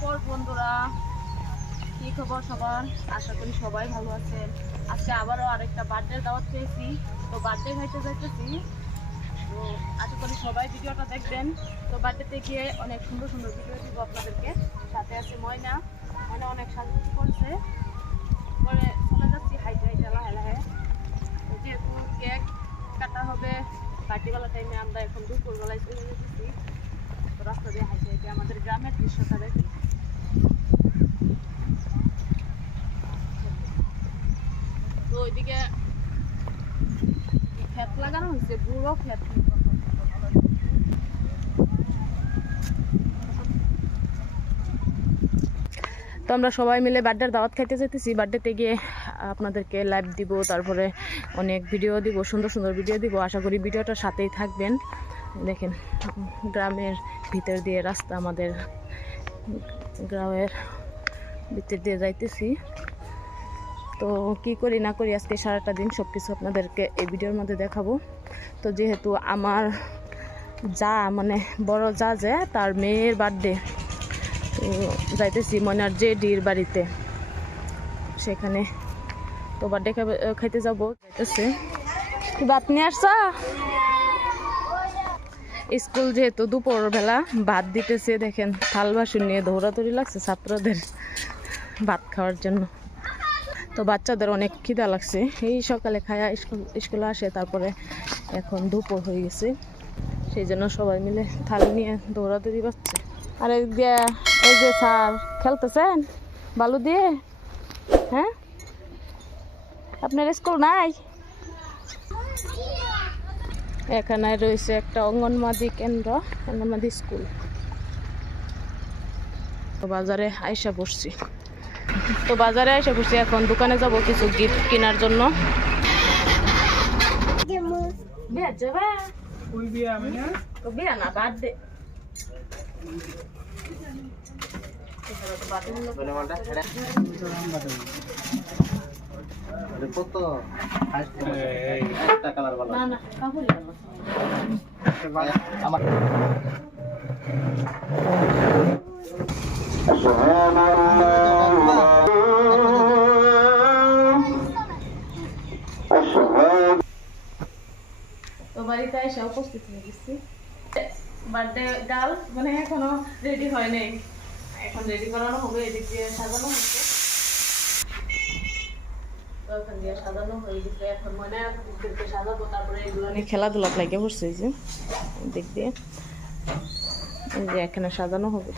দুপুর বন্ধুরা, কি খবর সবার? আশা করি সবাই ভালো আছেন। আজকে আবারও আরেকটা বার্থডে দাওয়াত পেয়েছি, তো বার্থডে খাইতে যাইতেছি। তো আশা করি সবাই ভিডিওটা দেখবেন। তো বার্থডেতে গিয়ে অনেক সুন্দর সুন্দর ভিডিও দিব আপনাদেরকে। সাথে আছে ময়না অনেক সাজুগুজু করছে। পরে চলে যাচ্ছি হাইটে হাইটে লাহে লাহে। তো যেহেতু কেক কাটা হবে পার্টিওয়ালা টাইমে, আমরা এখন দুপুরবেলায় চলে যেতেছি। তো রাস্তা দিয়ে হাইটে হাইটে আমাদের গ্রামের দৃশ্যটা দেখি। তো ওইদিকে ক্ষেত লাগানো হয়েছে, বুড়ো ক্ষেত। তো আমরা সবাই মিলে বার্থডের দাওয়াত খাইতে যেতেছি। বার্থডেতে গিয়ে আপনাদেরকে লাইভ দিব, তারপরে অনেক ভিডিও দিব, সুন্দর সুন্দর ভিডিও দিব। আশা করি ভিডিওটার সাথেই থাকবেন। দেখেন গ্রামের ভিতর দিয়ে রাস্তা, আমাদের গ্রামের ভিতর দিয়ে যাইতেছি। তো কি করি না করি আজকে সারাটা দিন সব কিছু আপনাদেরকে এই ভিডিওর মধ্যে দেখাবো। তো যেহেতু আমার যা মানে বড় যা যে তার মেয়ের বার্থডে, যাইতেছি ময়নার জেডির বাড়িতে, সেখানে তো বার্থডে খাইতে যাবো। যাইতেছে কি ভাত নিয়ে আসছা? স্কুল যেহেতু দুপুরবেলা ভাত দিতেছে, দেখেন থাল বাসন নিয়ে দৌড়াদৌড়ি লাগছে ছাত্রদের ভাত খাওয়ার জন্য। তো বাচ্চাদের অনেক খিদা লাগছে, এই সকালে খায়া স্কুলে আসে, তারপরে এখন দুপুর হয়ে গেছে, সেই জন্য সবাই মিলে থাল নিয়ে দৌড়াদৌড়ি করছে। আর এই যে স্যার খেলতেছেন বালু দিয়ে। হ্যাঁ, আপনার স্কুল নাই? এখানে রয়েছে একটা অঙ্গনওয়াড়ি কেন্দ্র, অঙ্গনওয়াড়ি স্কুল। তো বাজারে আইসা পড়ছি, এখন দোকানে যাব কিছু গিফট কেনার জন্য। বিয়া না বার্থডে। তো বাড়িতে এসে উপস্থিত হয়ে গেছি। বার্থডে ডাল মানে এখনো রেডি হয় নাই, এখন রেডি করানো হবে। এদিক দিয়ে সাজানো হচ্ছে, তো এখান দিয়ে সাজানো হয়ে গেছে। এখন মনে সাজাবো, তারপরে এগুলো নিয়ে খেলাধুলা লাগে পড়ছে। এই যে দিক দিয়ে এখানে সাজানো হবে।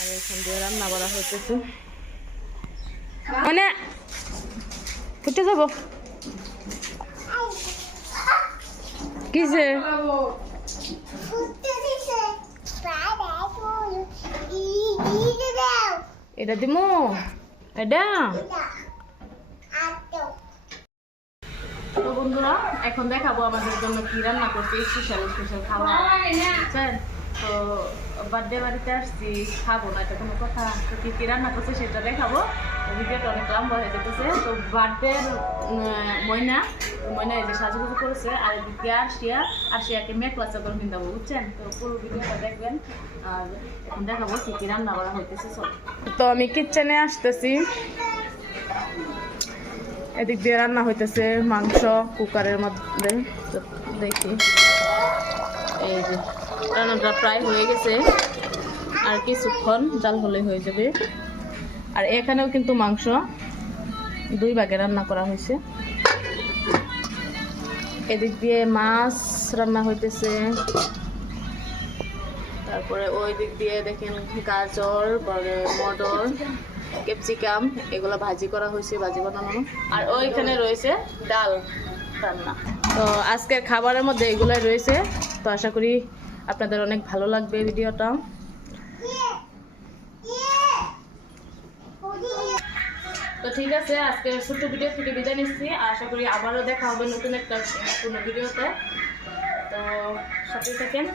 আর এখন দিয়ে রান্না করা হইতেছে। মানে কোথায় যাবো? কিসে এটা দিমু? এটা তো বন্ধুরা, এখন দেখাবো আমাদের জন্য কি রান্না করছে, স্পেশাল স্পেশাল খাবার। বুঝছেন? তো বার্থডে বাড়িতে আসছি, খাবো না এটা কোনো কথা। তো কি কি রান্না করছে সেটা দেখাবো। ভিডিওটা অনেক লম্বা হয়ে যেতেছে। তো বার্থডে ময়না এই যে সাজুগুজু করেছে, আর এদিকে আসিয়াকে মেকলা চাদর কিনতে, বুঝছেন? তো পুরো ভিডিওটা দেখবেন, আর এখন দেখাবো কি কি রান্না করা হইতেছে। তো আমি কিচেনে আসতেছি, এদিক দিয়ে রান্না হইতেছে মাংস কুকারের মধ্যে। তো দেখি, এই যে রান্নাটা প্রায় হয়ে গেছে, আর কিছুক্ষণ জাল হলে হয়ে যাবে। আর এখানেও কিন্তু মাংস 2 ভাগে রান্না করা হয়েছে। এদিক দিয়ে মাছ রান্না হইতেছে, তারপরে ওই দিক দিয়ে দেখেন গাজর, মটর, ক্যাপসিকাম এগুলো ভাজি করা হয়েছে, ভাজি বানানো। আর ওইখানে রয়েছে ডাল রান্না। তো আজকের খাবারের মধ্যে এগুলাই রয়েছে। তো আশা করি আপনাদের অনেক ভালো লাগবে ভিডিওটা। তো ঠিক আছে, আজকে ছোট্ট ভিডিও থেকে বিদায় নিচ্ছি। আশা করি আবারও দেখা হবে নতুন একটা ভিডিওতে। তো সাথে থাকেন।